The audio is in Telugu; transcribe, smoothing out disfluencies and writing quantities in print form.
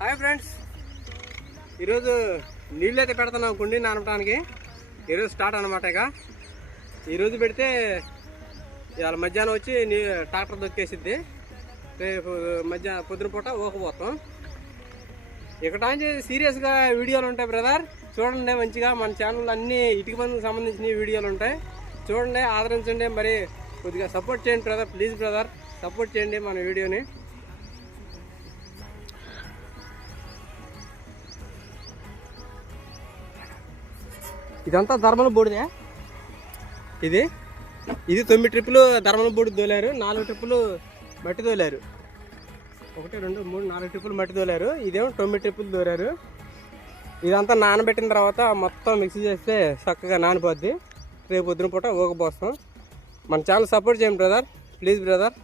హాయ్ ఫ్రెండ్స్, ఈరోజు నీళ్ళు అయితే పెడుతున్నాం కుండీ నానపడానికి. ఈరోజు స్టార్ట్ అనమాట. ఇక ఈరోజు పెడితే ఇవాళ మధ్యాహ్నం వచ్చి ట్రాక్టర్ దొక్కేసిద్ది. రేపు మధ్యాహ్నం పొద్దున పూట ఊకపోతాం. ఇక్కడ సీరియస్గా వీడియోలు ఉంటాయి బ్రదర్, చూడండి మంచిగా. మన ఛానల్ అన్నీ ఇటుక పనులకు సంబంధించిన వీడియోలు ఉంటాయి, చూడండి, ఆదరించండి. మరి కొద్దిగా సపోర్ట్ చేయండి బ్రదర్, ప్లీజ్ బ్రదర్, సపోర్ట్ చేయండి మన వీడియోని. ఇదంతా ధర్మల బోడిదే. ఇది 9 ట్రిప్పులు ధర్మల బోడి తోలారు, 4 ట్రిప్పులు మట్టి తోలారు. 1 2 3 4 ట్రిప్పులు మట్టి తోలారు. ఇదేమో 9 ట్రిప్పులు తోలారు. ఇదంతా నానబెట్టిన తర్వాత మొత్తం మిక్స్ చేస్తే చక్కగా నానిపోద్ది. రేపు పొద్దున పూట ఊకపోస్తాం. మన ఛానల్ సపోర్ట్ చేయండి బ్రదర్, ప్లీజ్ బ్రదర్.